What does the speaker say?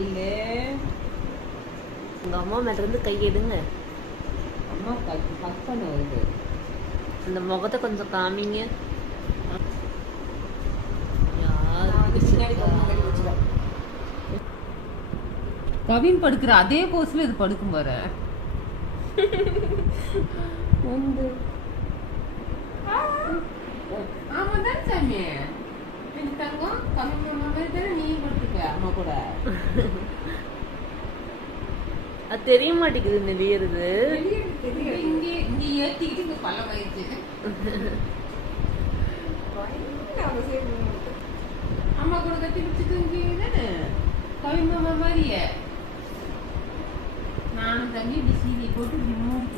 வெயில். உங்க அம்மா மேல இருந்து கை எடுங்க. அம்மா பக்கம் வருது. அந்த முகத்தை கொஞ்சம் காமிங்க. கவின் படுக்கிற அதே போஸ்ல இது படுக்கும் பாரு. வந்து ஆமாதான் சாமி. எனக்கு தங்கம் கவின் மாதிரி தானே நீ படுத்துக்க அம்மா கூட. அது தெரிய மாட்டேங்குது நெளியறது. இங்க இங்க ஏத்திக்கிட்டு இங்க பல்ல வயிற்று. அம்மா கூட கட்டி பிடிச்சிட்டு தானே கவின் மாமா மாதிரியே. நானும் தம்பி இப்படி சீதியை போட்டு இப்படி மூடி